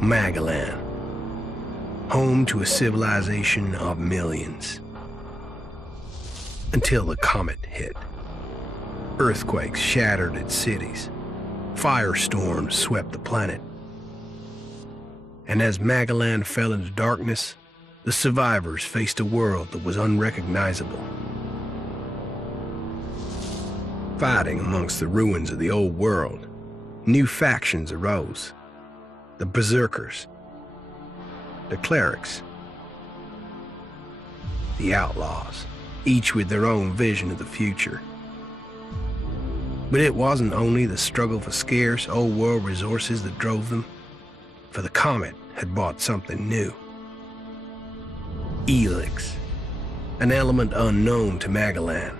Magellan, home to a civilization of millions. Until the comet hit. Earthquakes shattered its cities. Firestorms swept the planet. And as Magellan fell into darkness, the survivors faced a world that was unrecognizable. Fighting amongst the ruins of the old world, new factions arose. The Berserkers, the Clerics, the Outlaws, each with their own vision of the future. But it wasn't only the struggle for scarce old world resources that drove them, for the comet had brought something new. ELEX, an element unknown to Magellan.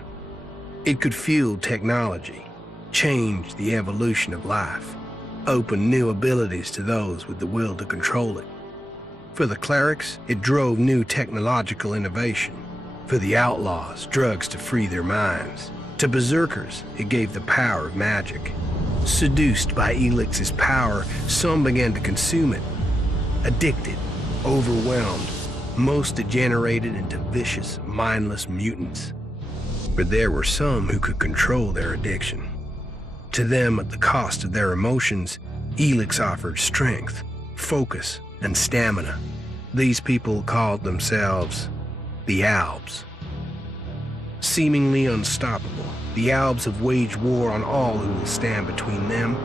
It could fuel technology, change the evolution of life, open new abilities to those with the will to control it. For the Clerics, it drove new technological innovation. For the Outlaws, drugs to free their minds. To Berserkers, it gave the power of magic. Seduced by ELEX's power, some began to consume it. Addicted, overwhelmed, most degenerated into vicious, mindless mutants. But there were some who could control their addiction. To them, at the cost of their emotions, ELEX offered strength, focus, and stamina. These people called themselves the Albs. Seemingly unstoppable, the Albs have waged war on all who will stand between them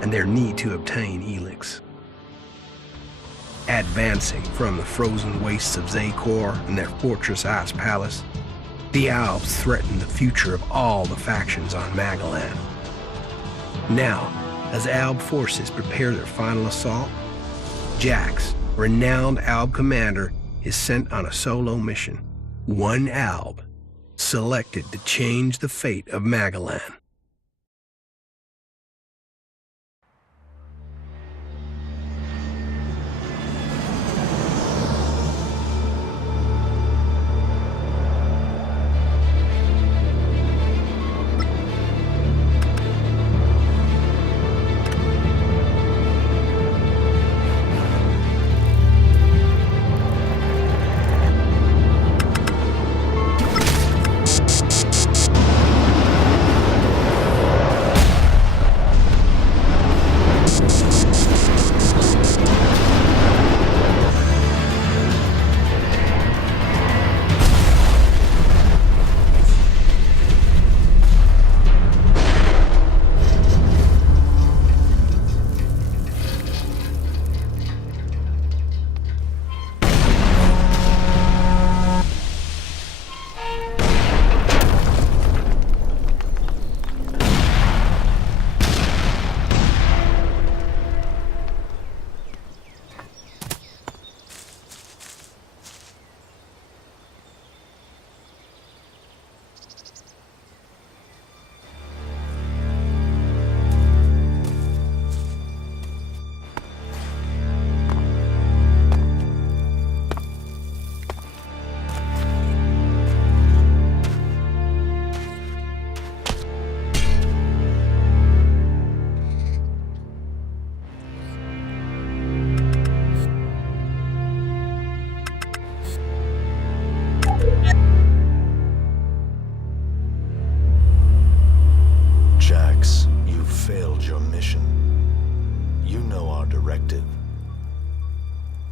and their need to obtain ELEX. Advancing from the frozen wastes of Zakor and their fortress ice palace, the Albs threaten the future of all the factions on Magellan. Now, as Alb forces prepare their final assault, Jax, renowned Alb commander, is sent on a solo mission. One Alb, selected to change the fate of Magellan.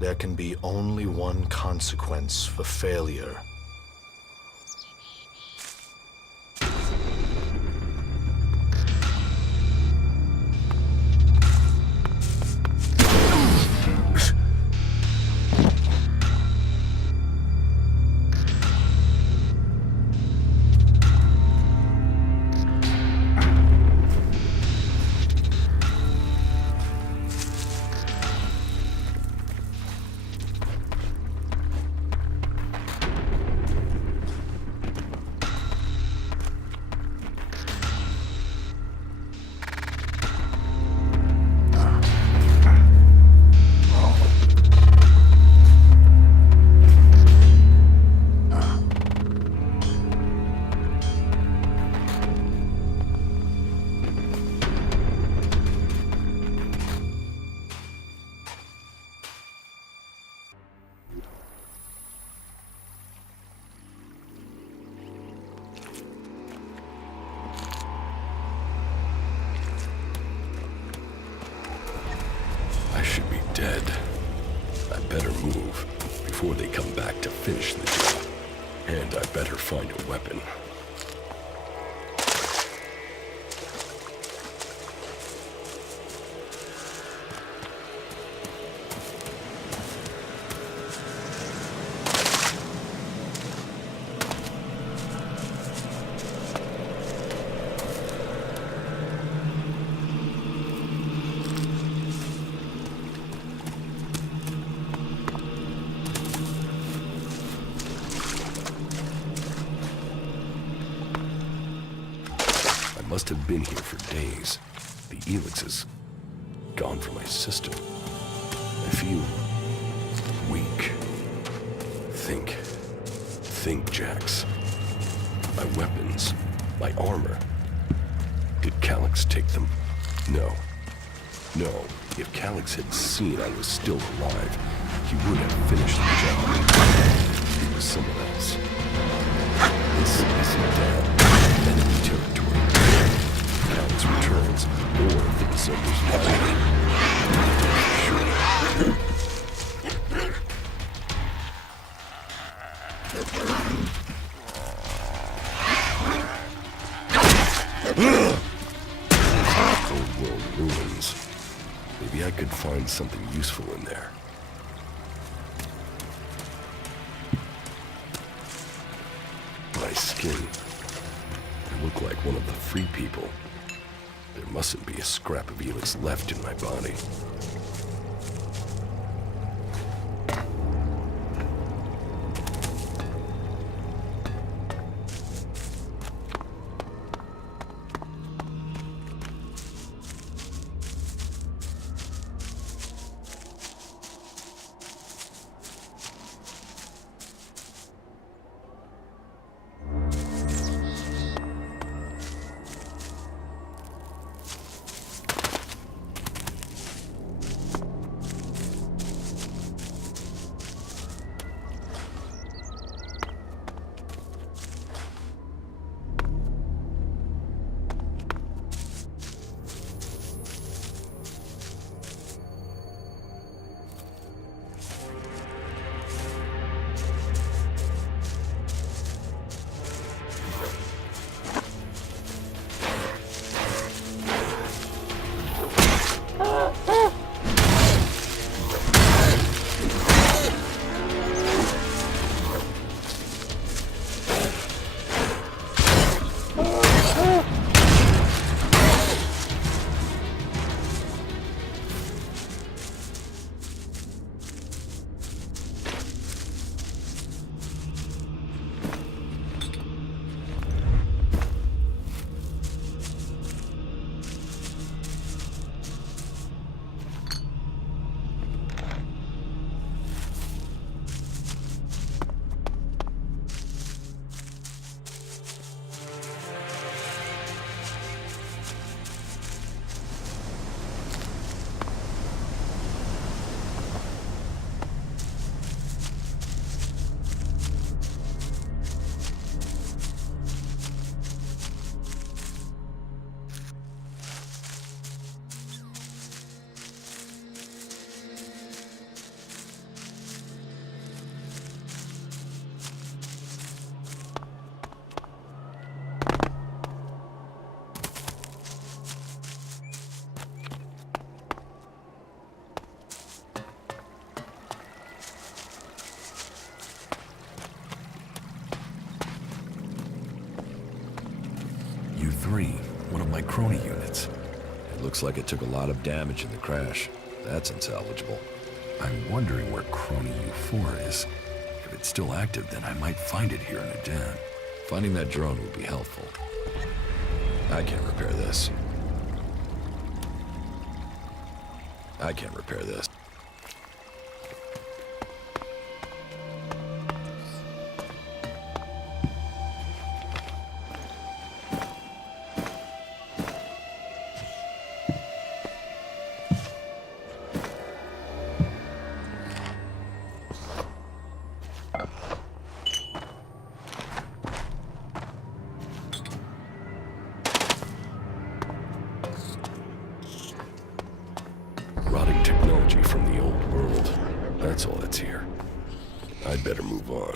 There can be only one consequence for failure. dead. I better move before they come back to finish the job. And I better find a weapon. I must have been here for days. The ELEX is gone from my system. I feel weak. Think, Jax. My weapons, my armor. Did Calyx take them? No. If Calyx had seen I was still alive, he would have finished the job. It was someone else. This isn't down. Enemy territory. Calyx returns, or if the Berserkers find me. Sure. Old world ruins. Maybe I could find something useful in there. My skin. I look like one of the free people. There mustn't be a scrap of ELEX left in my body. One of my crony units. It looks like it took a lot of damage in the crash. That's unsalvageable. I'm wondering where Crony U4 is. If it's still active, then I might find it here in a den. Finding that drone would be helpful. I can't repair this. I can't repair this. Rotting technology from better move on.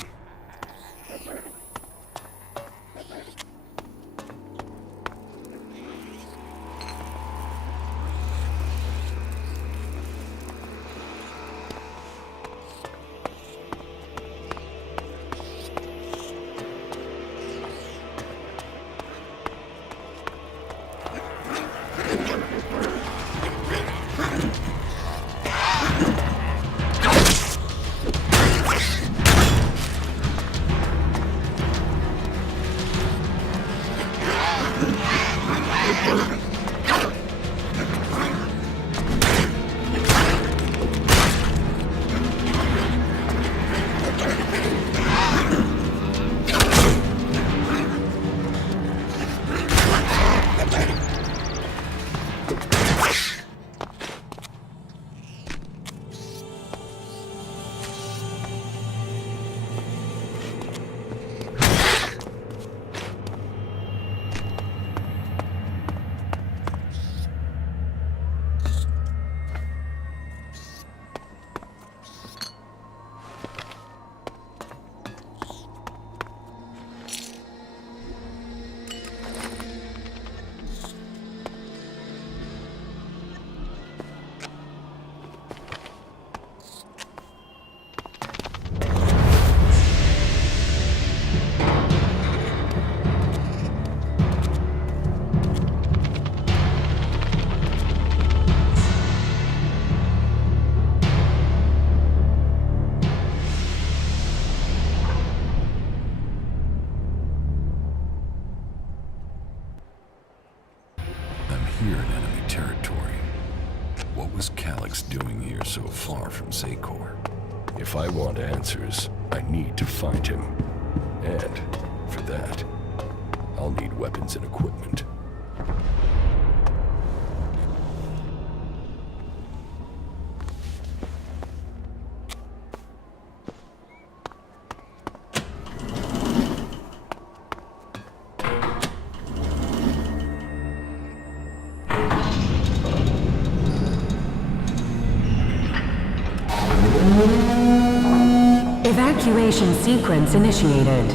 Here in enemy territory. What was Calyx doing here so far from Secor? If I want answers, I need to find him. And, for that, I'll need weapons and equipment. Evacuation sequence initiated.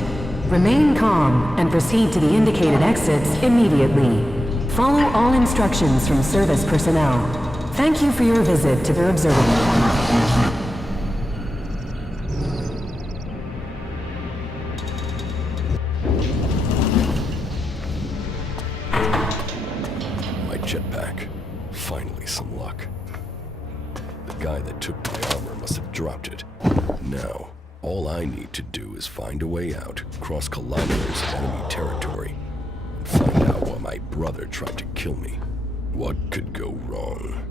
Remain calm and proceed to the indicated exits immediately. Follow all instructions from service personnel. Thank you for your visit to the observatory. My jetpack. Finally some luck. The guy that took my armor must have dropped it. Now, all I need to do is find a way out, cross kilometers of enemy territory, and find out why my brother tried to kill me. What could go wrong?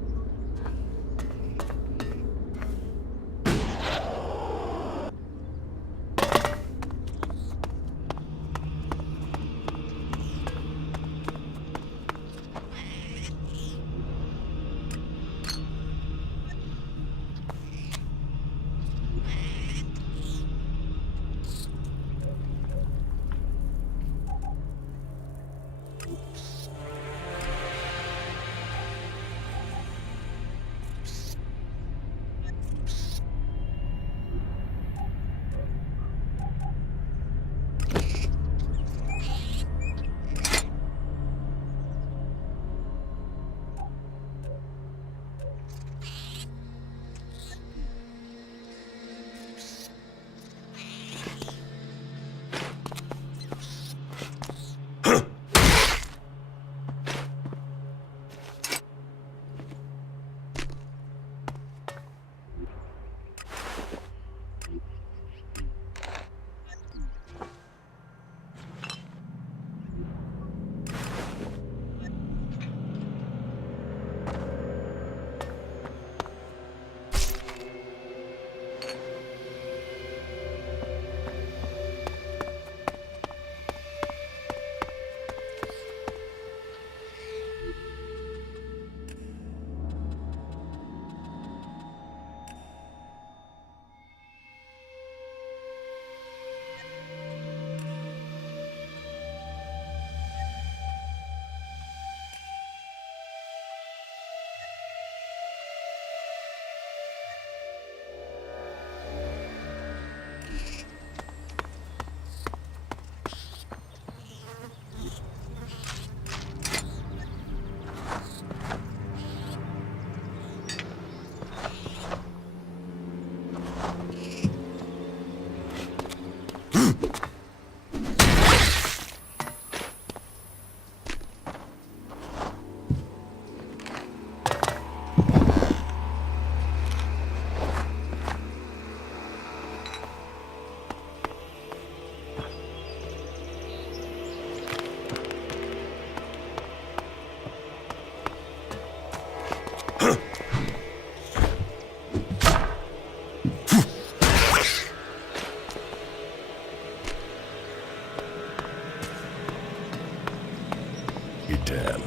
Dam,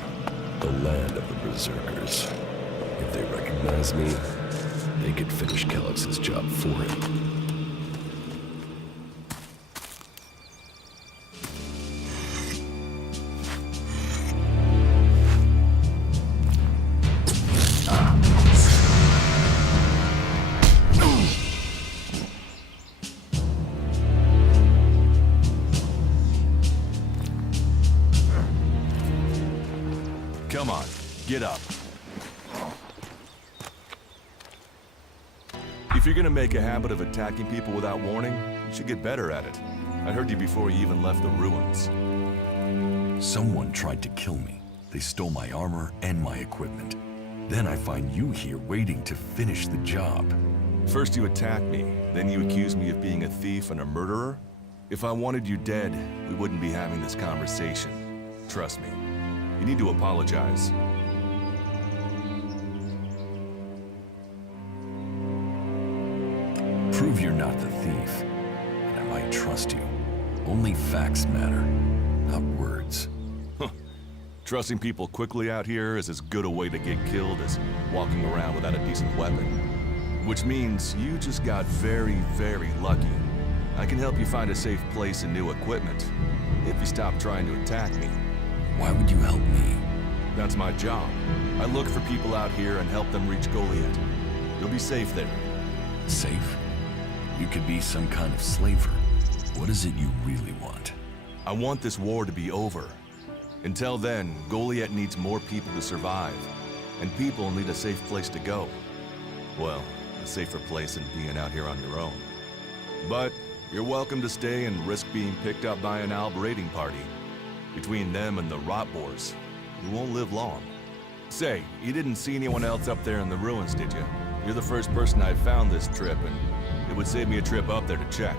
the land of the Berserkers. If they recognize me, they could finish Calix's job for him. Come on, get up. If you're gonna make a habit of attacking people without warning, you should get better at it. I heard you before you even left the ruins. Someone tried to kill me. They stole my armor and my equipment. Then I find you here waiting to finish the job. First you attack me, then you accuse me of being a thief and a murderer? If I wanted you dead, we wouldn't be having this conversation. Trust me. You need to apologize. Prove you're not the thief, and I might trust you. Only facts matter, not words. Trusting people quickly out here is as good a way to get killed as walking around without a decent weapon. Which means you just got very, very lucky. I can help you find a safe place and new equipment, if you stop trying to attack me. Why would you help me? That's my job. I look for people out here and help them reach Goliath. You'll be safe there. Safe? You could be some kind of slaver. What is it you really want? I want this war to be over. Until then, Goliath needs more people to survive, and people need a safe place to go. Well, a safer place than being out here on your own. But you're welcome to stay and risk being picked up by an Alb raiding party. Between them and the Rotboars, you won't live long. Say, you didn't see anyone else up there in the ruins, did you? You're the first person I've found this trip, and it would save me a trip up there to check.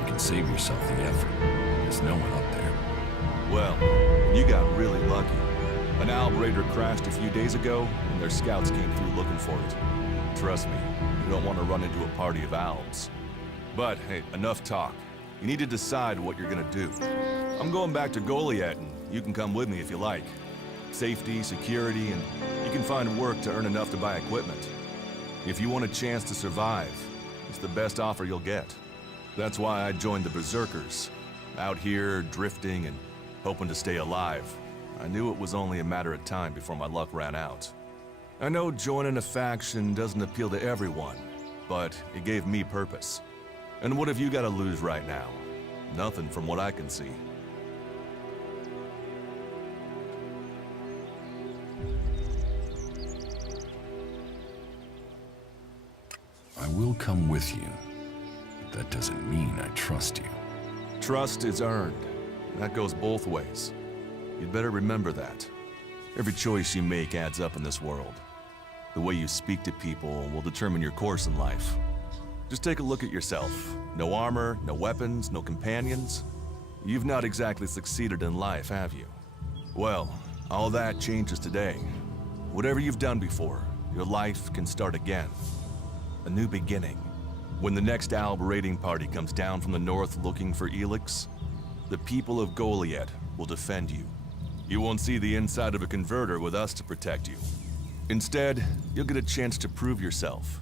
You can save yourself the effort. There's no one up there. Well, you got really lucky. An Alb raider crashed a few days ago, and their scouts came through looking for it. Trust me, you don't want to run into a party of Albs. But, hey, enough talk. You need to decide what you're gonna do. I'm going back to Goliath, and you can come with me if you like. Safety, security, and you can find work to earn enough to buy equipment. If you want a chance to survive, it's the best offer you'll get. That's why I joined the Berserkers. Out here, drifting, and hoping to stay alive. I knew it was only a matter of time before my luck ran out. I know joining a faction doesn't appeal to everyone, but it gave me purpose. And what have you got to lose right now? Nothing from what I can see. I will come with you, but that doesn't mean I trust you. Trust is earned. That goes both ways. You'd better remember that. Every choice you make adds up in this world. The way you speak to people will determine your course in life. Just take a look at yourself. No armor, no weapons, no companions. You've not exactly succeeded in life, have you? Well, all that changes today. Whatever you've done before, your life can start again. A new beginning. When the next Alb raiding party comes down from the north looking for ELEX, the people of Goliath will defend you. You won't see the inside of a converter with us to protect you. Instead, you'll get a chance to prove yourself.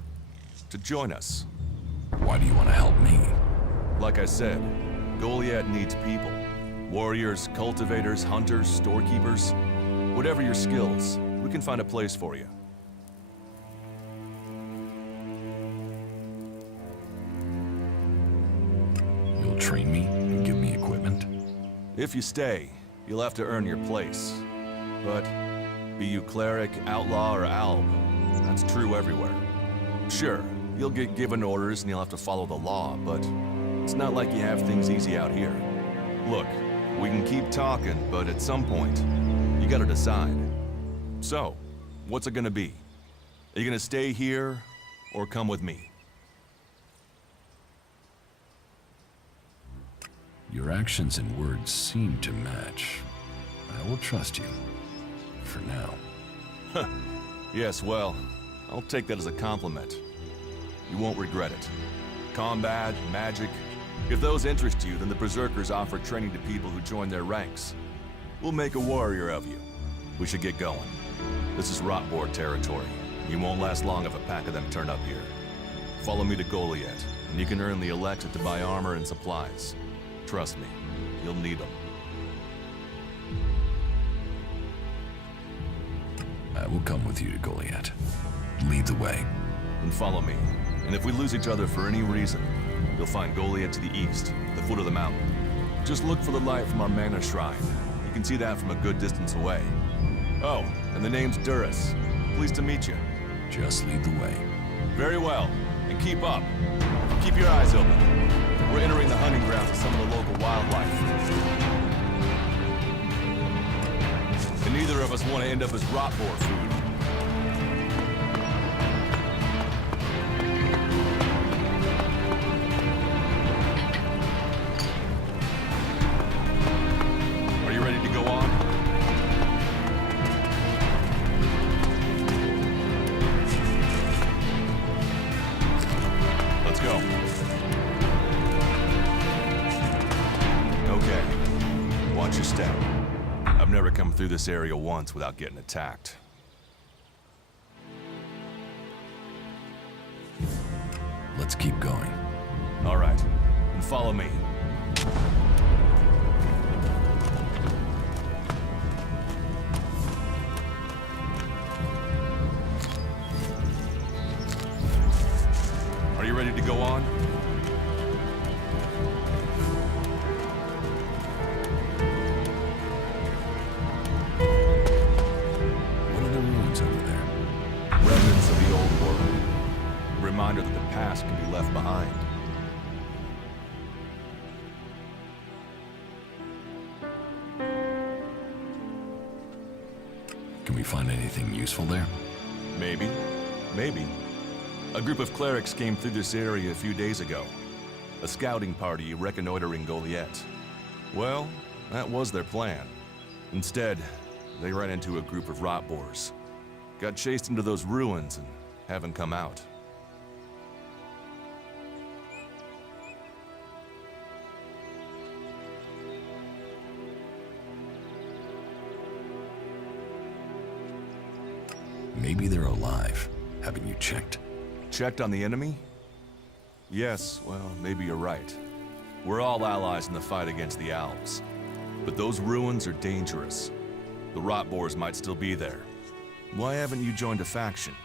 To join us. Why do you want to help me? Like I said, Goliath needs people. Warriors, cultivators, hunters, storekeepers. Whatever your skills, we can find a place for you. You'll train me and give me equipment? If you stay, you'll have to earn your place. But be you cleric, outlaw, or alb, that's true everywhere. Sure, you'll get given orders and you'll have to follow the law, but it's not like you have things easy out here. Look, we can keep talking, but at some point, you gotta decide. So, what's it gonna be? Are you gonna stay here, or come with me? Your actions and words seem to match. I will trust you. For now. Yes, well, I'll take that as a compliment. You won't regret it. Combat, magic, if those interest you, then the Berserkers offer training to people who join their ranks. We'll make a warrior of you. We should get going. This is Rotboar territory. You won't last long if a pack of them turn up here. Follow me to Goliath, and you can earn the ELEX to buy armor and supplies. Trust me, you'll need them. I will come with you to Goliath. Lead the way. Then follow me. And if we lose each other for any reason, you'll find Goliath to the east, the foot of the mountain. Just look for the light from our mana shrine. You can see that from a good distance away. Oh, and the name's Duras. Pleased to meet you. Just lead the way. Very well. And keep up. Keep your eyes open. We're entering the hunting grounds of some of the local wildlife. And neither of us want to end up as Rotboar food. Are you ready to go on? Let's go. Okay. Watch your step. I've never come through this area once without getting attacked. Let's keep going. All right. And follow me. Are you ready to go on? What are the ruins over there? Remnants of the old world. A reminder that the past can be left behind. Can we find anything useful there? Maybe. Maybe. A group of clerics came through this area a few days ago. A scouting party reconnoitering Goliath. Well, that was their plan. Instead, they ran into a group of Rotboars. Got chased into those ruins and haven't come out. Maybe they're alive. Haven't you checked? Checked on the enemy? Yes, well, maybe you're right. We're all allies in the fight against the Alps. But those ruins are dangerous. The Rotboars might still be there. Why haven't you joined a faction?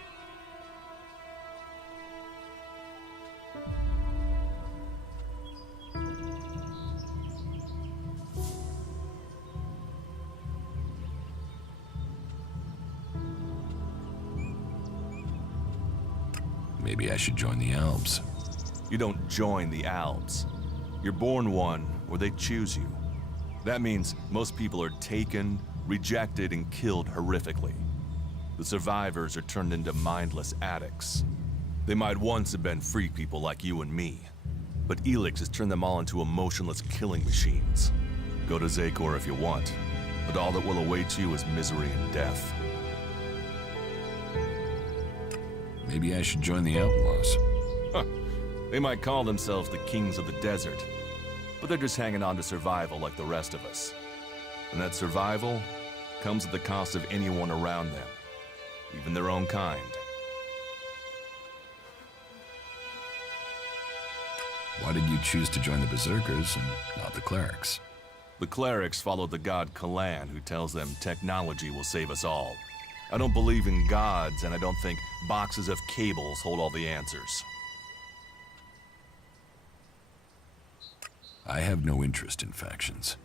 Maybe I should join the Alps. You don't join the Alps. You're born one, or they choose you. That means most people are taken, rejected, and killed horrifically. The survivors are turned into mindless addicts. They might once have been free people like you and me, but ELEX has turned them all into emotionless killing machines. Go to Zakor if you want, but all that will await you is misery and death. Maybe I should join the Outlaws. Huh. They might call themselves the Kings of the Desert, but they're just hanging on to survival like the rest of us. And that survival comes at the cost of anyone around them, even their own kind. Why did you choose to join the Berserkers and not the Clerics? The clerics follow the god Kalan, who tells them technology will save us all. I don't believe in gods, and I don't think boxes of cables hold all the answers. I have no interest in factions.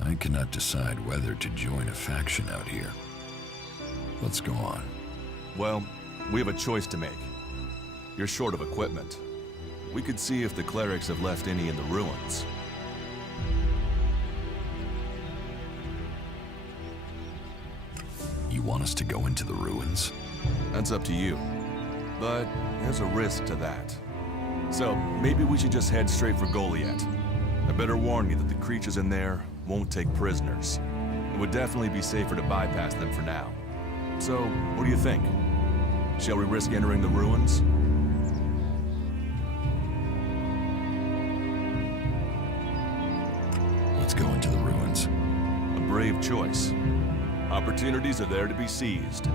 I cannot decide whether to join a faction out here. Let's go on. Well, we have a choice to make. You're short of equipment. We could see if the clerics have left any in the ruins. You want us to go into the ruins? That's up to you. But there's a risk to that. So maybe we should just head straight for Goliath. I better warn you that the creatures in there won't take prisoners. It would definitely be safer to bypass them for now. So, what do you think? Shall we risk entering the ruins? Let's go into the ruins. A brave choice. Opportunities are there to be seized.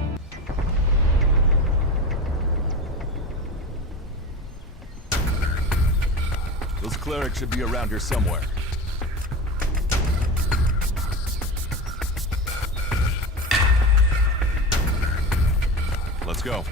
Those clerics should be around here somewhere. Let's go.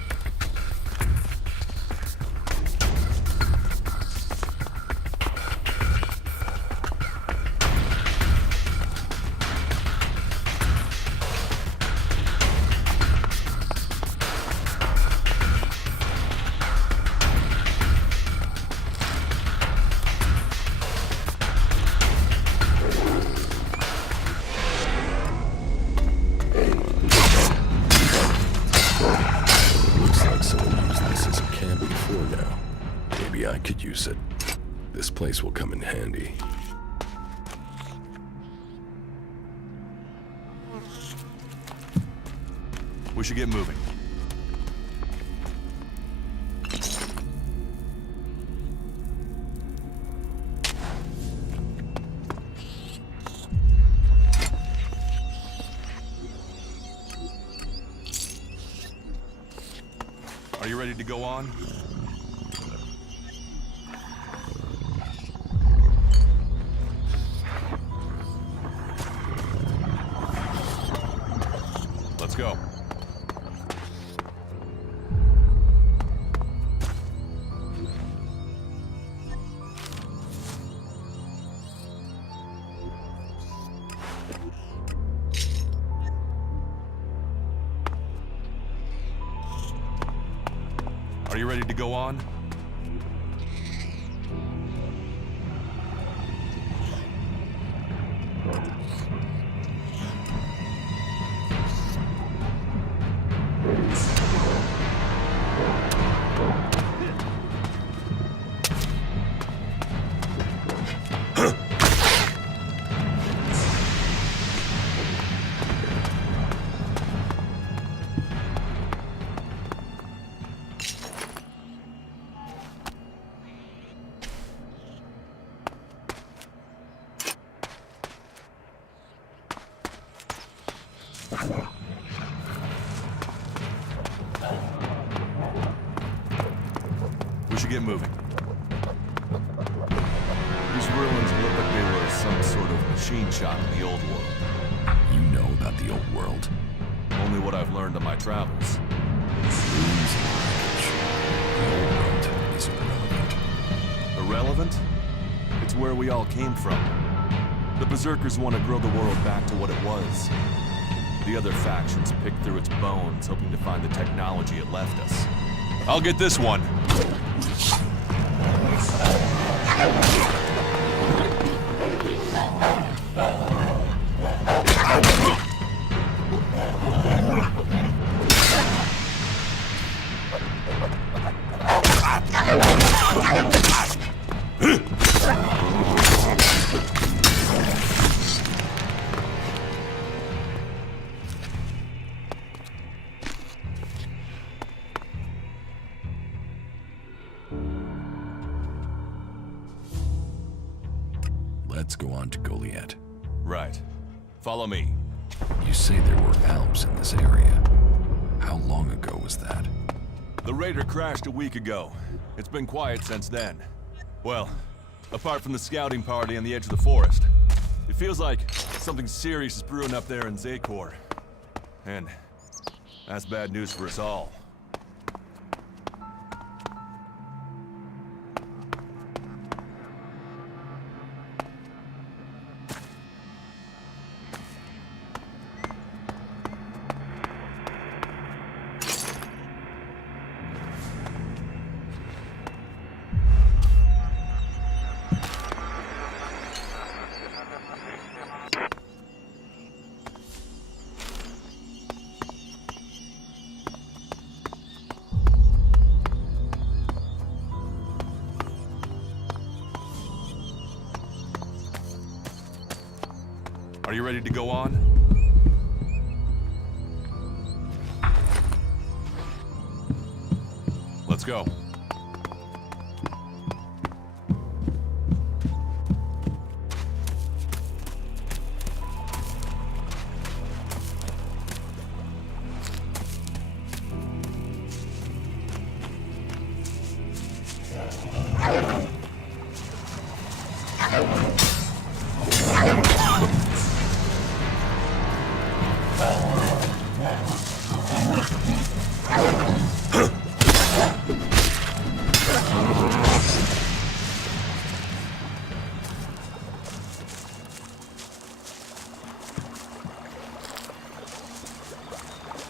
I could use it. This place will come in handy. We should get moving. Are you ready to go on? Let's go. Are you ready to go on? We should get moving. These ruins look like they were some sort of machine shop in the old world. You know about the old world? Only what I've learned on my travels. Ruins and wreckage. The old world is irrelevant. Irrelevant? It's where we all came from. The Berserkers want to grow the world back to what it was. The other factions pick through its bones, hoping to find the technology it left us. I'll get this one. Let's go on to Goliath. Right. Follow me. You say there were Alps in this area. How long ago was that? The raider crashed a week ago. It's been quiet since then. Well, apart from the scouting party on the edge of the forest. It feels like something serious is brewing up there in Zakor. And that's bad news for us all. Are you ready to go on? go.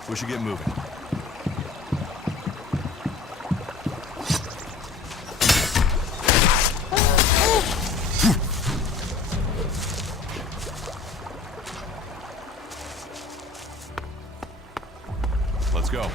We should get moving. Let's go.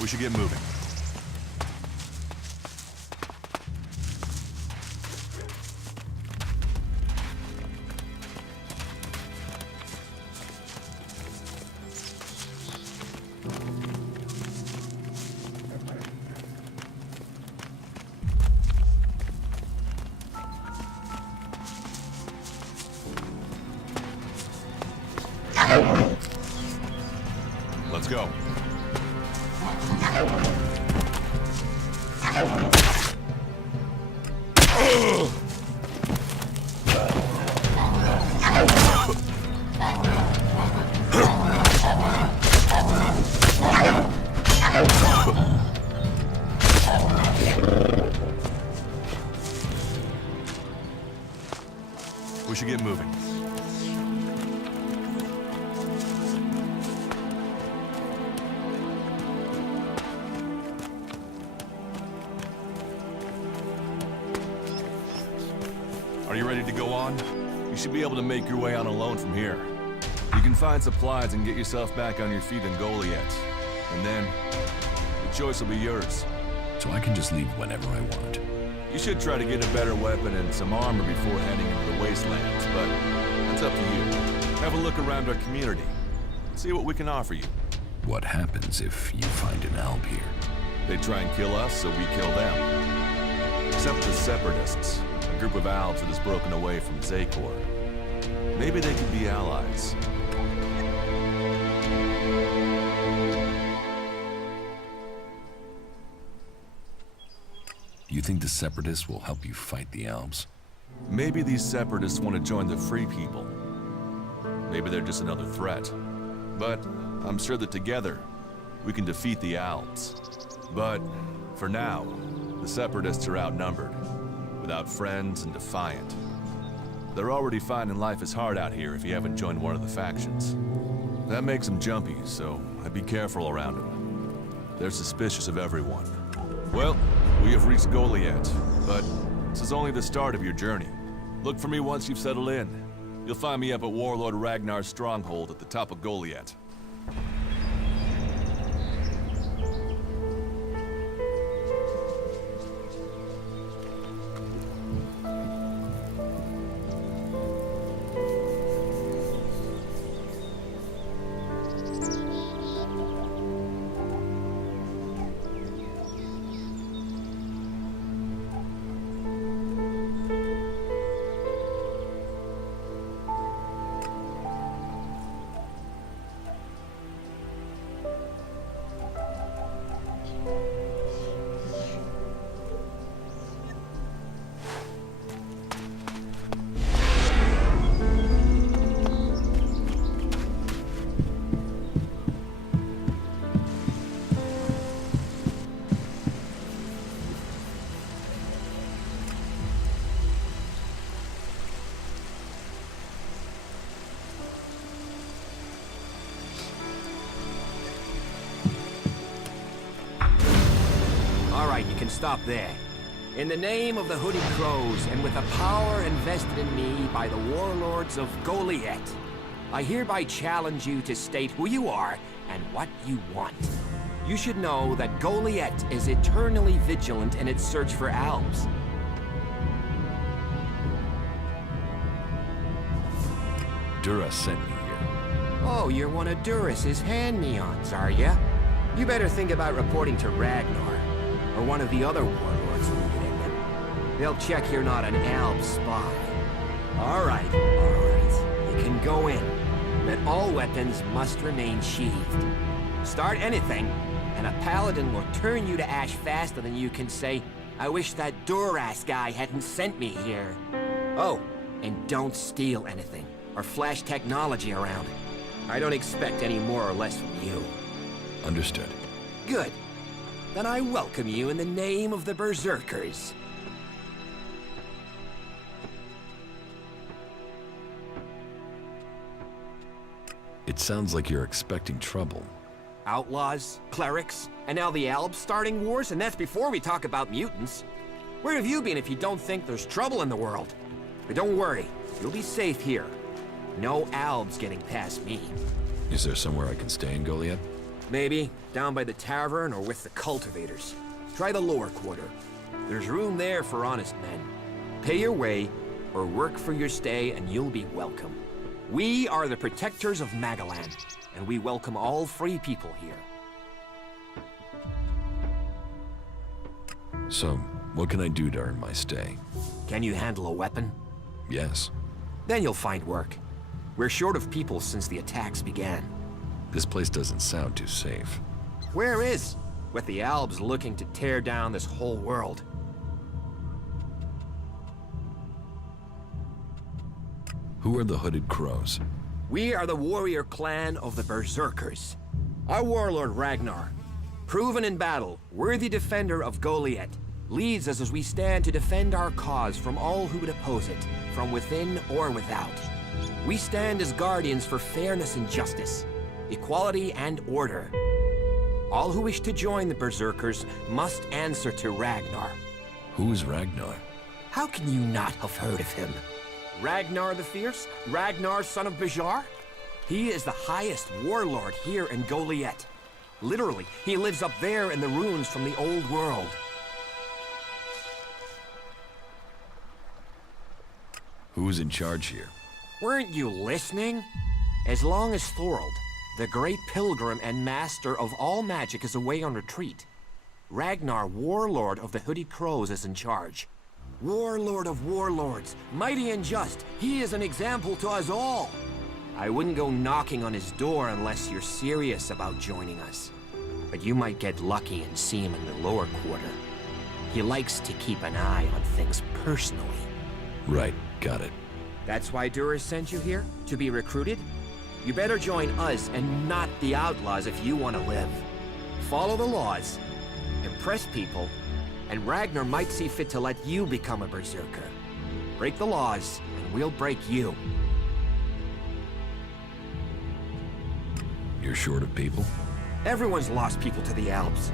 We should get moving. Let's go. We should get moving. Are you ready to go on? You should be able to make your way on alone from here. You can find supplies and get yourself back on your feet in Goliath. And then, the choice will be yours. So I can just leave whenever I want. You should try to get a better weapon and some armor before heading into the wastelands, but that's up to you. Have a look around our community. See what we can offer you. What happens if you find an alb here? They try and kill us, so we kill them. Except the Separatists, a group of Albs that has broken away from Zakor. Maybe they could be allies. You think the Separatists will help you fight the Albs? Maybe these Separatists want to join the Free People. Maybe they're just another threat. But I'm sure that together, we can defeat the Albs. But for now, the Separatists are outnumbered, without friends and defiant. They're already finding life is hard out here if you haven't joined one of the factions. That makes them jumpy, so I'd be careful around them. They're suspicious of everyone. Well, we have reached Goliath, but this is only the start of your journey. Look for me once you've settled in. You'll find me up at Warlord Ragnar's stronghold at the top of Goliath. You can stop there. In the name of the Hooded Crows, and with the power invested in me by the warlords of Goliath, I hereby challenge you to state who you are and what you want. You should know that Goliath is eternally vigilant in its search for Alps. Dura sent me here. Oh, you're one of Duras's hand-me-ons, are ya? You better think about reporting to Ragnar, or one of the other warlords leading them. They'll check you're not an Alp spy. All right. You can go in, but all weapons must remain sheathed. Start anything, and a paladin will turn you to ash faster than you can say, I wish that Duras guy hadn't sent me here. Oh, and don't steal anything, or flash technology around. I don't expect any more or less from you. Understood. Good. Then I welcome you in the name of the Berserkers. It sounds like you're expecting trouble. Outlaws, clerics, and now the Alps starting wars, and that's before we talk about mutants. Where have you been if you don't think there's trouble in the world? But don't worry, you'll be safe here. No Alps getting past me. Is there somewhere I can stay in Goliath? Maybe down by the tavern or with the cultivators. Try the lower quarter. There's room there for honest men. Pay your way or work for your stay and you'll be welcome. We are the protectors of Magalan, and we welcome all free people here. So, what can I do to earn my stay? Can you handle a weapon? Yes. Then you'll find work. We're short of people since the attacks began. This place doesn't sound too safe. Where is? With the Alps looking to tear down this whole world. Who are the Hooded Crows? We are the warrior clan of the Berserkers. Our warlord Ragnar, proven in battle, worthy defender of Goliath, leads us as we stand to defend our cause from all who would oppose it, from within or without. We stand as guardians for fairness and justice, equality and order. All who wish to join the Berserkers must answer to Ragnar. Who is Ragnar? How can you not have heard of him? Ragnar the Fierce? Ragnar, son of Bajar? He is the highest warlord here in Goliath. Literally, he lives up there in the ruins from the old world. Who's in charge here? Weren't you listening? As long as Thorold, the great pilgrim and master of all magic, is away on retreat, Ragnar, warlord of the Hooded Crows, is in charge. Warlord of warlords, mighty and just, he is an example to us all. I wouldn't go knocking on his door unless you're serious about joining us. But you might get lucky and see him in the lower quarter. He likes to keep an eye on things personally. Right, got it. That's why Duras sent you here? To be recruited? You better join us and not the outlaws if you want to live. Follow the laws, impress people, and Ragnar might see fit to let you become a berserker. Break the laws, and we'll break you. You're short of people? Everyone's lost people to the Alps.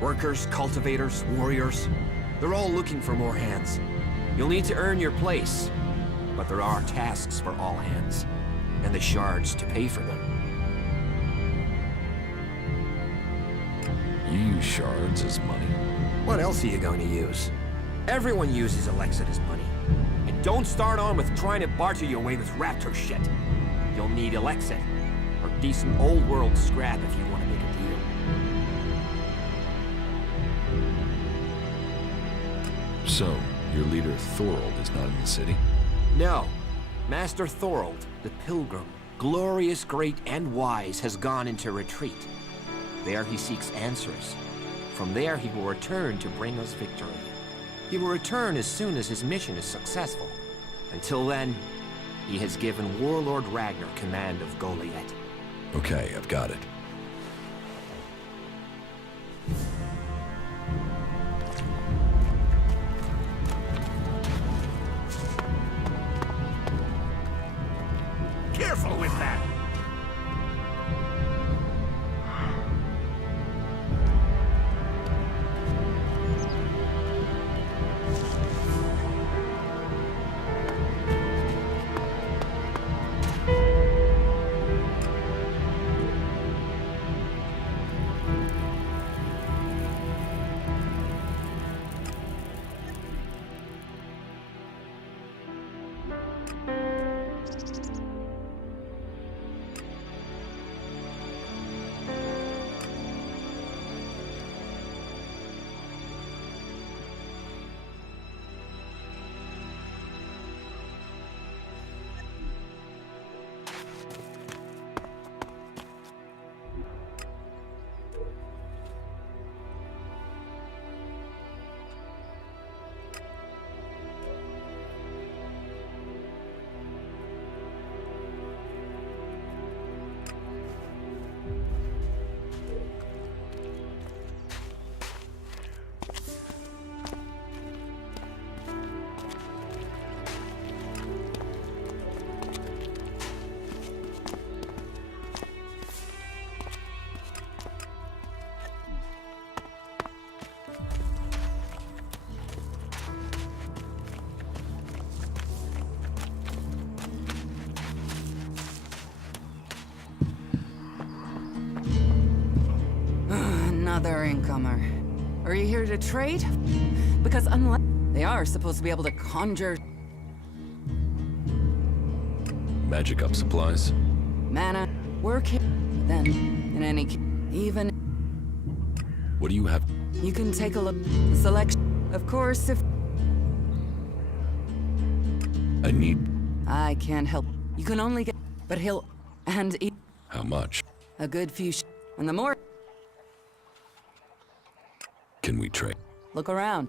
Workers, cultivators, warriors. They're all looking for more hands. You'll need to earn your place, but there are tasks for all hands, and the shards to pay for them. You use shards as money? What else are you going to use? Everyone uses ELEX as money. And don't start on with trying to barter your way with raptor shit. You'll need ELEX or decent old world scrap if you want to make a deal. So, your leader Thorold is not in the city? No. Master Thorold, the Pilgrim, glorious, great, and wise, has gone into retreat. There he seeks answers. From there he will return to bring us victory. He will return as soon as his mission is successful. Until then, he has given Warlord Ragnar command of Goliath. Okay, I've got it. Careful with that! Another incomer. Are you here to trade? Because unless they are supposed to be able to conjure Magic up supplies? mana, work here, then in any even What do you have? you can take a look. Selection, of course, if I need... I can't help. You can only get, but he'll and eat How much? a good few. And the more Can we trade? look around.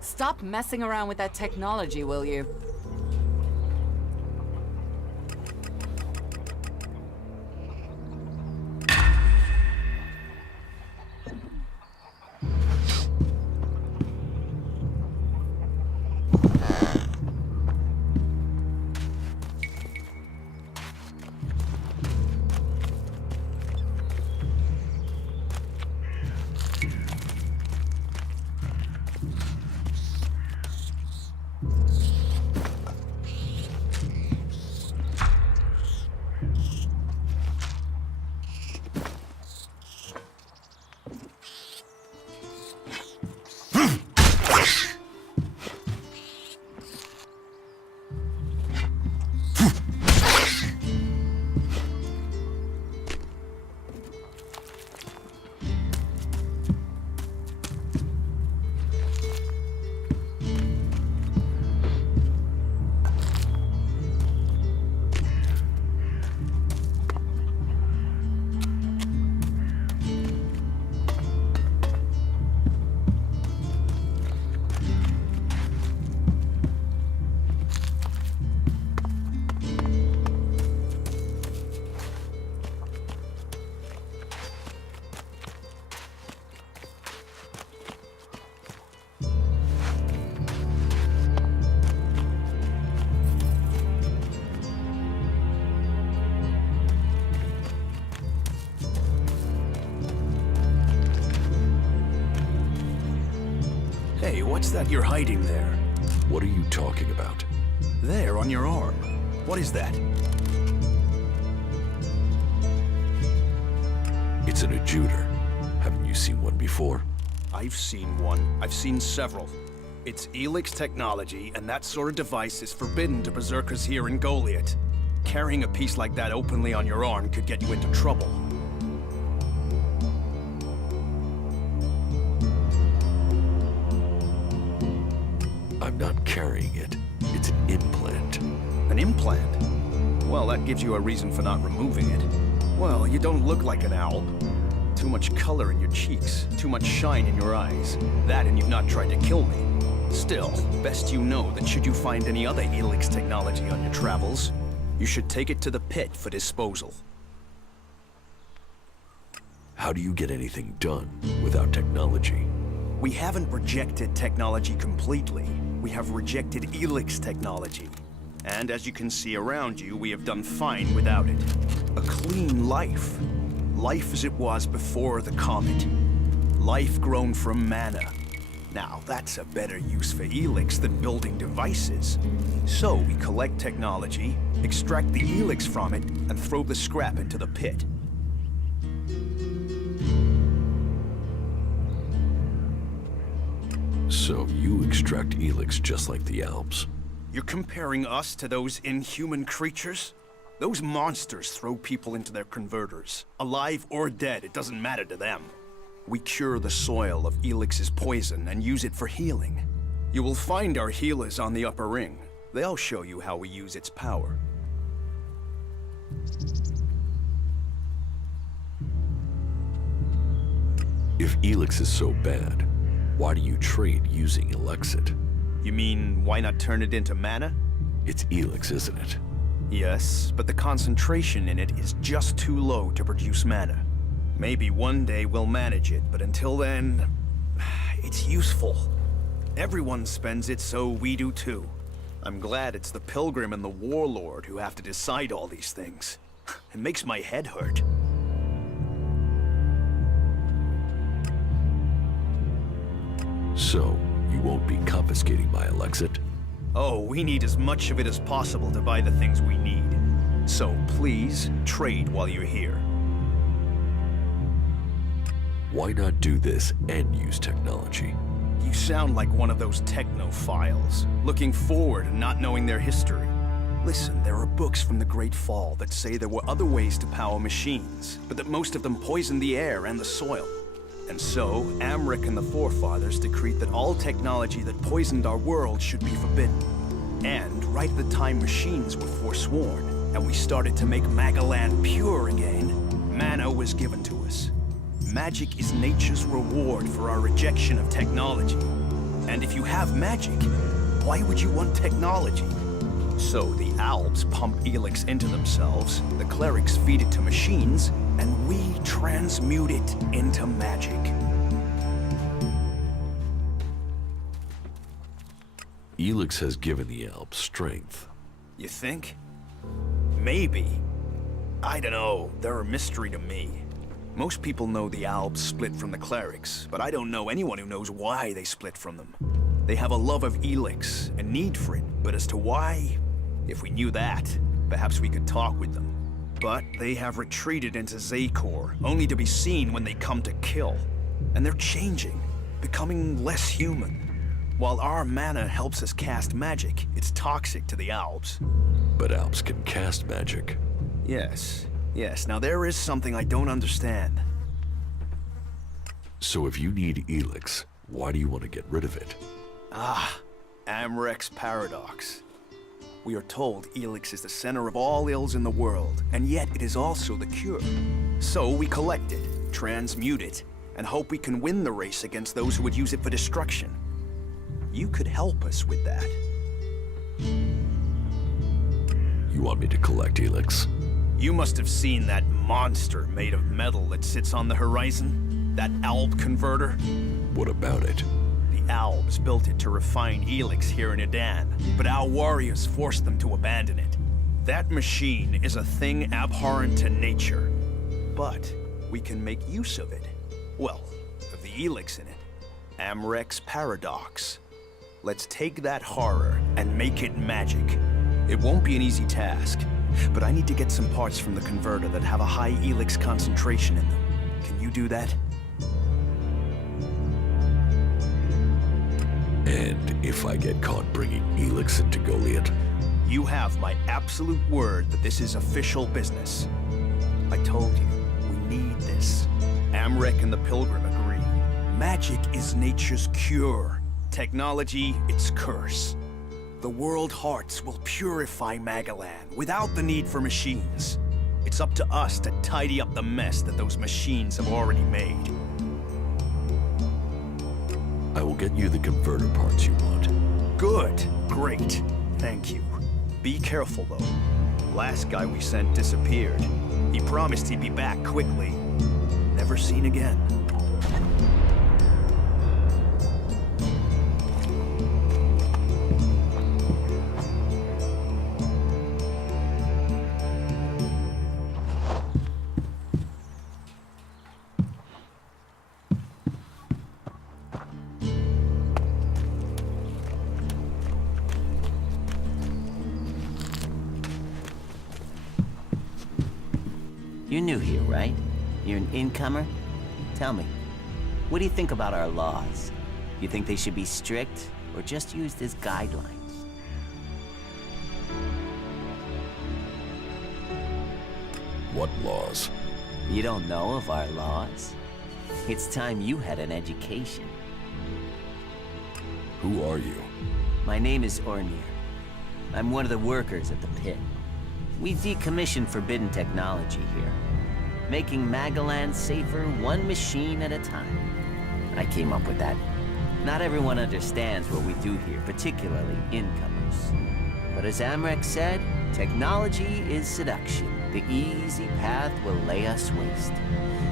Stop messing around with that technology, will you? Hey, what's that you're hiding there? What are you talking about? There, on your arm. What is that? It's an adjutor. Haven't you seen one before? I've seen one. I've seen several. It's ELEX technology, and that sort of device is forbidden to berserkers here in Goliath. Carrying a piece like that openly on your arm could get you into trouble. I'm not carrying it. It's an implant. An implant? Well, that gives you a reason for not removing it. Well, you don't look like an owl. Too much color in your cheeks, too much shine in your eyes. That and you've not tried to kill me. Still, best you know that should you find any other ELEX technology on your travels, you should take it to the pit for disposal. How do you get anything done without technology? We haven't rejected technology completely. We have rejected ELEX technology. And as you can see around you, we have done fine without it. A clean life. Life as it was before the comet. Life grown from mana. Now, that's a better use for ELEX than building devices. So we collect technology, extract the ELEX from it, and throw the scrap into the pit. So you extract ELEX just like the Alps? You're comparing us to those inhuman creatures? Those monsters throw people into their converters. Alive or dead, it doesn't matter to them. We cure the soil of ELEX's poison and use it for healing. You will find our healers on the upper ring. They'll show you how we use its power. If ELEX is so bad, why do you trade using Elexit? You mean, why not turn it into mana? It's ELEX, isn't it? Yes, but the concentration in it is just too low to produce mana. Maybe one day we'll manage it, but until then, it's useful. Everyone spends it, so we do too. I'm glad it's the Pilgrim and the Warlord who have to decide all these things. It makes my head hurt. So, you won't be confiscating my Elexit? Oh, we need as much of it as possible to buy the things we need. So please, trade while you're here. Why not do this and use technology? You sound like one of those technophiles, looking forward and not knowing their history. Listen, there are books from the Great Fall that say there were other ways to power machines, but that most of them poisoned the air and the soil. And so, Amric and the Forefathers decreed that all technology that poisoned our world should be forbidden. And right at the time machines were forsworn, and we started to make Magaland pure again, mana was given to us. Magic is nature's reward for our rejection of technology. And if you have magic, why would you want technology? So the Alps pump ELEX into themselves, the clerics feed it to machines, and we transmute it into magic. ELEX has given the Alps strength. You think? Maybe. I don't know, they're a mystery to me. Most people know the Alps split from the clerics, but I don't know anyone who knows why they split from them. They have a love of ELEX, a need for it, but as to why, if we knew that, perhaps we could talk with them. But they have retreated into Zakor, only to be seen when they come to kill. And they're changing, becoming less human. While our mana helps us cast magic, it's toxic to the Alps. But Alps can cast magic. Yes. Now there is something I don't understand. So if you need ELEX, why do you want to get rid of it? Amric's paradox. We are told ELEX is the center of all ills in the world, and yet it is also the cure. So we collect it, transmute it, and hope we can win the race against those who would use it for destruction. You could help us with that. You want me to collect ELEX? You must have seen that monster made of metal that sits on the horizon? That Alb converter? What about it? The Albs built it to refine ELEX here in Edan, but our warriors forced them to abandon it. That machine is a thing abhorrent to nature. But we can make use of it. Well, of the ELEX in it. Amrek's paradox. Let's take that horror and make it magic. It won't be an easy task, but I need to get some parts from the converter that have a high ELEX concentration in them. Can you do that? And if I get caught bringing ELEX into Goliath? You have my absolute word that this is official business. I told you, we need this. Amrek and the Pilgrim agree. Magic is nature's cure. Technology, its curse. The world hearts will purify Magalan without the need for machines. It's up to us to tidy up the mess that those machines have already made. I will get you the converter parts you want. Good. Great. Thank you. Be careful, though. Last guy we sent disappeared. He promised he'd be back quickly. Never seen again. You're new here, right? You're an incomer? Tell me, what do you think about our laws? You think they should be strict, or just used as guidelines? What laws? You don't know of our laws? It's time you had an education. Who are you? My name is Ornir. I'm one of the workers at the pit. We decommission forbidden technology here, making Magalan safer one machine at a time. I came up with that. Not everyone understands what we do here, particularly incomers. But as Amrek said, technology is seduction. The easy path will lay us waste.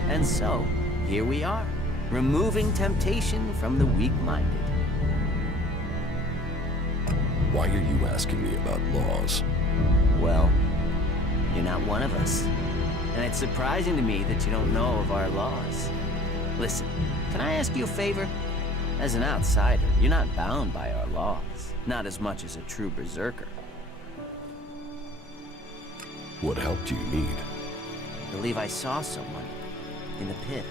And so, here we are, removing temptation from the weak-minded. Why are you asking me about laws? Well, you're not one of us. And it's surprising to me that you don't know of our laws. Listen, can I ask you a favor? As an outsider, you're not bound by our laws. Not as much as a true berserker. What help do you need? I believe I saw someone in the pit.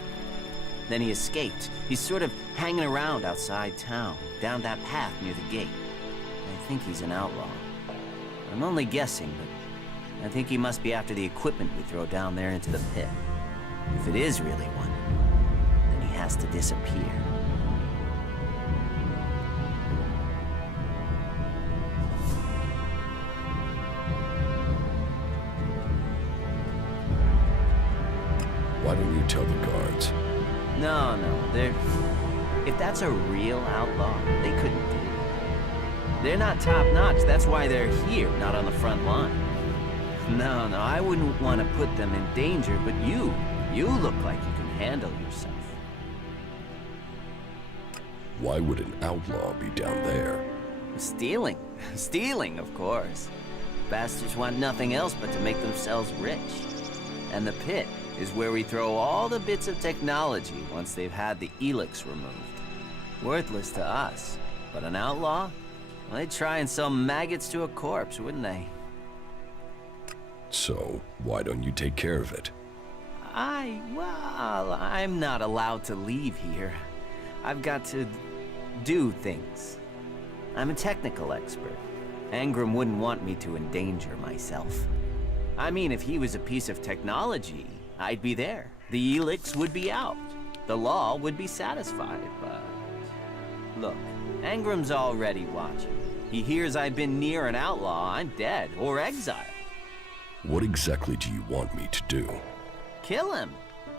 Then he escaped. He's sort of hanging around outside town, down that path near the gate. I think he's an outlaw. I'm only guessing, but I think he must be after the equipment we throw down there into the pit. If it is really one, then he has to disappear. Why don't you tell the guards? No, if that's a real outlaw, they couldn't do it. They're not top-notch, that's why they're here, not on the front line. No, I wouldn't want to put them in danger, but you look like you can handle yourself. Why would an outlaw be down there? Stealing. Stealing, of course. Bastards want nothing else but to make themselves rich. And the pit is where we throw all the bits of technology once they've had the ELEX removed. Worthless to us, but an outlaw? Well, they'd try and sell maggots to a corpse, wouldn't they? So, why don't you take care of it? Well, I'm not allowed to leave here. I've got to do things. I'm a technical expert. Angram wouldn't want me to endanger myself. I mean, if he was a piece of technology, I'd be there. The ELEX would be out. The law would be satisfied, but... Look, Angram's already watching. He hears I've been near an outlaw, I'm dead, or exiled. What exactly do you want me to do? Kill him.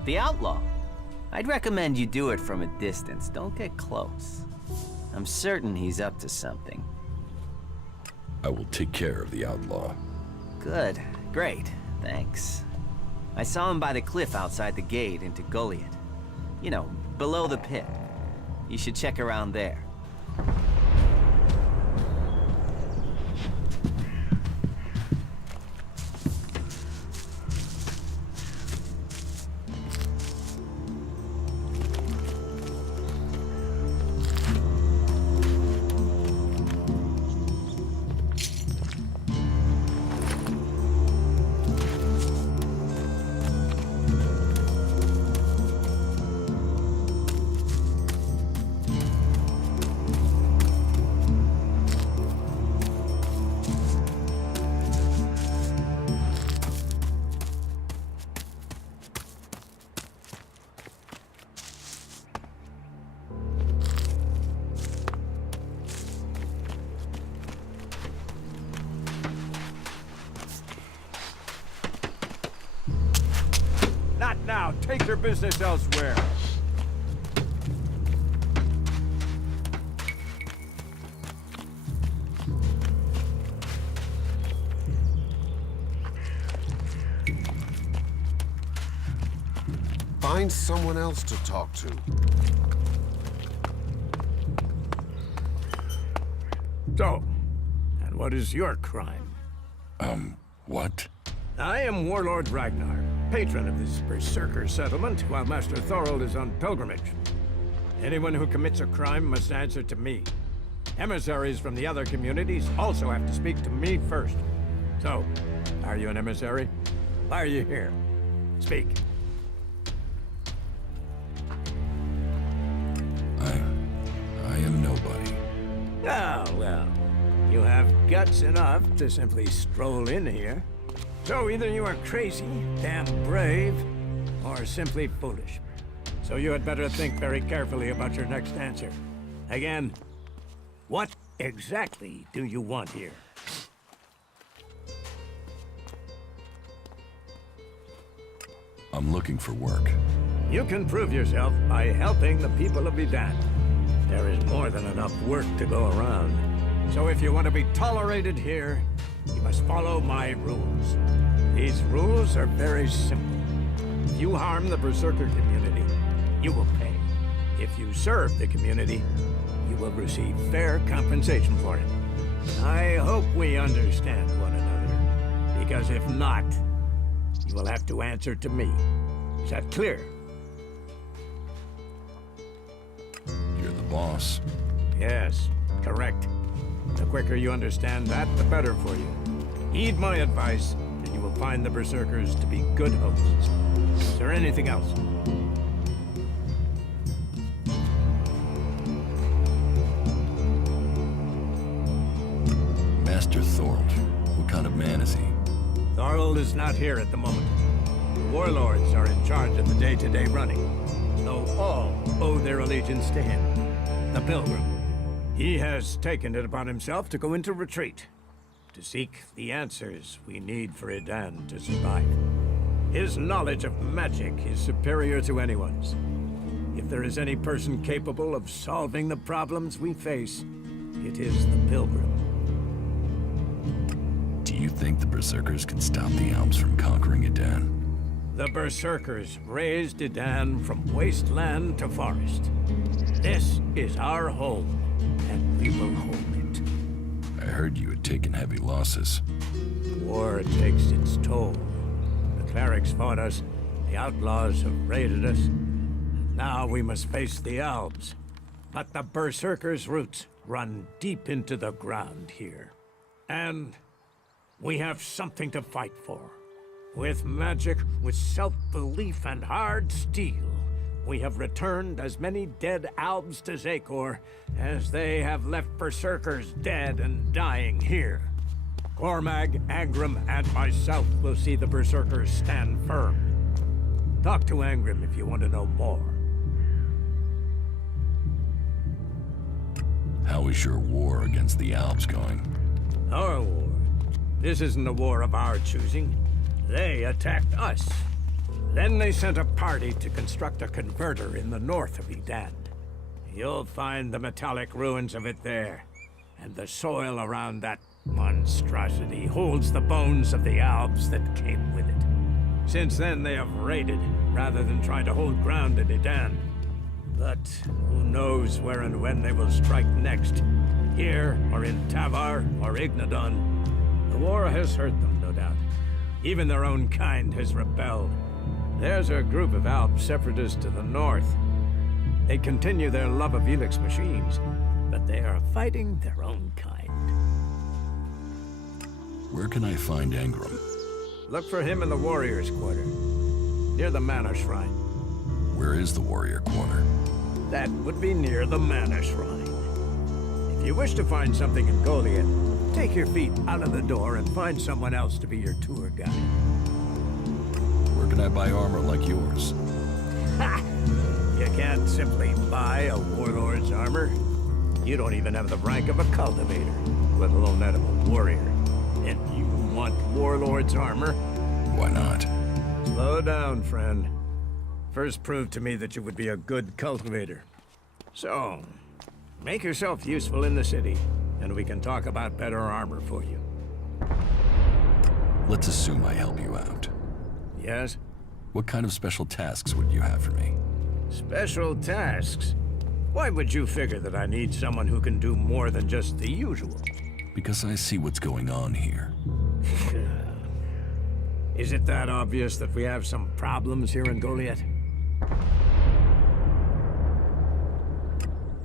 The outlaw. I'd recommend you do it from a distance. Don't get close. I'm certain he's up to something. I will take care of the outlaw. Good. Great. Thanks. I saw him by the cliff outside the gate into Goliath. You know, below the pit. You should check around there. Now, take your business elsewhere. Find someone else to talk to. So, and what is your crime? What? I am Warlord Ragnar, patron of this Berserker settlement, while Master Thorold is on pilgrimage. Anyone who commits a crime must answer to me. Emissaries from the other communities also have to speak to me first. So, are you an emissary? Why are you here? Speak. I am nobody. Oh, well. You have guts enough to simply stroll in here. So either you are crazy, damn brave, or simply foolish. So you had better think very carefully about your next answer. Again, what exactly do you want here? I'm looking for work. You can prove yourself by helping the people of Edan. There is more than enough work to go around. So if you want to be tolerated here, you must follow my rules. These rules are very simple. If you harm the Berserker community, you will pay. If you serve the community, you will receive fair compensation for it. I hope we understand one another, because if not, you will have to answer to me. Is that clear? You're the boss. Yes, correct. The quicker you understand that, the better for you. Heed my advice, and you will find the Berserkers to be good hosts. Is there anything else? Master Thorold. What kind of man is he? Thorold is not here at the moment. The warlords are in charge of the day-to-day running, though all owe their allegiance to him, the Pilgrim. He has taken it upon himself to go into retreat, to seek the answers we need for Edan to survive. His knowledge of magic is superior to anyone's. If there is any person capable of solving the problems we face, it is the Pilgrim. Do you think the Berserkers can stop the Alps from conquering Edan? The Berserkers raised Edan from wasteland to forest. This is our home, and we will hold it. I heard you had taken heavy losses. War takes its toll. The clerics fought us, the outlaws have raided us, and now we must face the Alps. But the Berserkers' roots run deep into the ground here. And we have something to fight for. With magic, with self-belief and hard steel, we have returned as many dead Albs to Zakor as they have left Berserkers dead and dying here. Cormag, Angrim, and myself will see the Berserkers stand firm. Talk to Angrim if you want to know more. How is your war against the Alps going? Our war? This isn't a war of our choosing. They attacked us. Then they sent a party to construct a converter in the north of Edan. You'll find the metallic ruins of it there. And the soil around that monstrosity holds the bones of the Alps that came with it. Since then, they have raided, rather than try to hold ground in Edan. But who knows where and when they will strike next? Here, or in Tavar, or Ignadon. The war has hurt them, no doubt. Even their own kind has rebelled. There's a group of Alp separatists to the north. They continue their love of ELEX machines, but they are fighting their own kind. Where can I find Angrim? Look for him in the Warriors' Quarter, near the Mana Shrine. Where is the Warrior Quarter? That would be near the Mana Shrine. If you wish to find something in Goliath, take your feet out of the door and find someone else to be your tour guide. Where can I buy armor like yours? Ha! You can't simply buy a warlord's armor. You don't even have the rank of a cultivator, let alone that of a warrior. And you want warlord's armor? Why not? Slow down, friend. First proved to me that you would be a good cultivator. So, make yourself useful in the city, and we can talk about better armor for you. Let's assume I help you out. Yes? What kind of special tasks would you have for me? Special tasks? Why would you figure that I need someone who can do more than just the usual? Because I see what's going on here. Is it that obvious that we have some problems here in Goliath?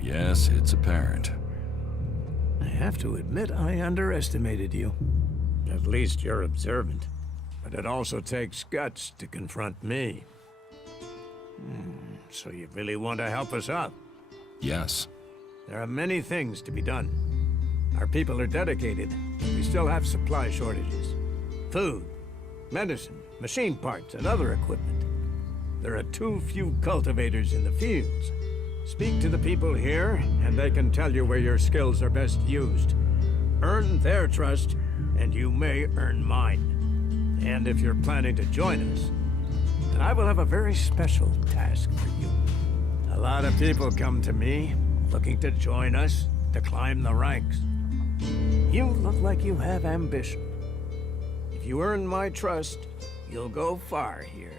Yes, it's apparent. I have to admit I underestimated you. At least you're observant. But it also takes guts to confront me. So you really want to help us out? Yes. There are many things to be done. Our people are dedicated. We still have supply shortages. Food, medicine, machine parts, and other equipment. There are too few cultivators in the fields. Speak to the people here, and they can tell you where your skills are best used. Earn their trust, and you may earn mine. And if you're planning to join us, then I will have a very special task for you. A lot of people come to me, looking to join us, to climb the ranks. You look like you have ambition. If you earn my trust, you'll go far here.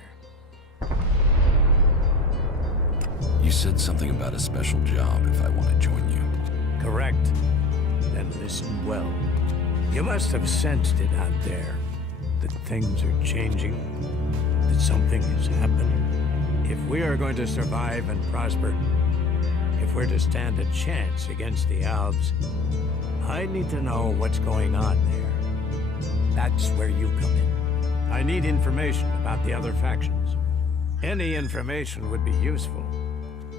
You said something about a special job if I want to join you. Correct. Then listen well. You must have sensed it out there, that things are changing, that something is happening. If we are going to survive and prosper, if we're to stand a chance against the Alps, I need to know what's going on there. That's where you come in. I need information about the other factions. Any information would be useful.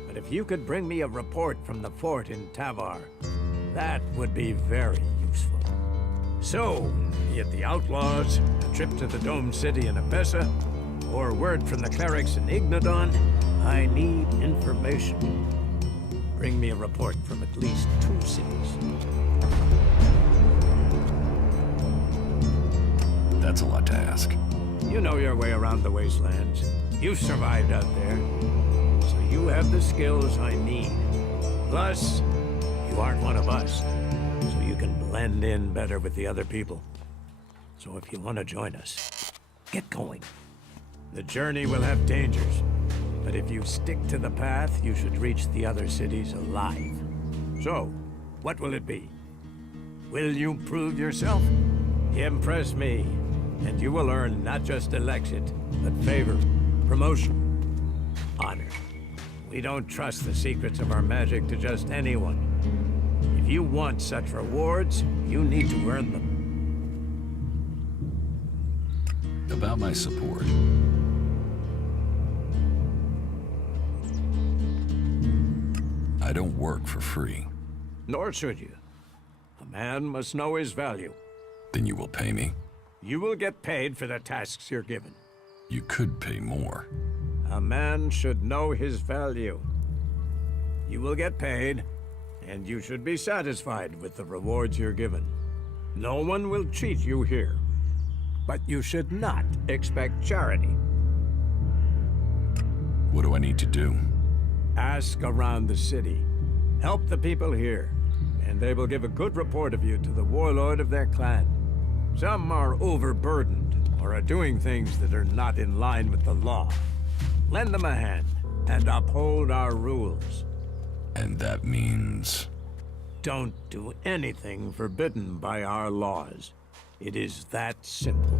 But if you could bring me a report from the fort in Tavar, that would be very useful. So, be it the outlaws, a trip to the Dome City in Abessa, or word from the clerics in Ignodon, I need information. Bring me a report from at least 2 cities. That's a lot to ask. You know your way around the wastelands. You've survived out there. So you have the skills I need. Plus, you aren't one of us. So you can blend in better with the other people. So if you want to join us, get going. The journey will have dangers. But if you stick to the path, you should reach the other cities alive. So, what will it be? Will you prove yourself? Impress me, and you will earn not just Elexit, but favor, promotion, honor. We don't trust the secrets of our magic to just anyone. If you want such rewards, you need to earn them. About my support. I don't work for free. Nor should you. A man must know his value. Then you will pay me? You will get paid for the tasks you're given. You could pay more. A man should know his value. You will get paid, and you should be satisfied with the rewards you're given. No one will cheat you here. But you should not expect charity. What do I need to do? Ask around the city. Help the people here, and they will give a good report of you to the warlord of their clan. Some are overburdened, or are doing things that are not in line with the law. Lend them a hand, and uphold our rules. And that means... Don't do anything forbidden by our laws. It is that simple.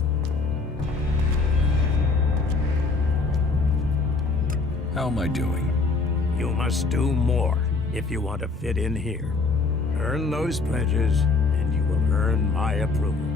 How am I doing? You must do more if you want to fit in here. Earn those pledges, and you will earn my approval.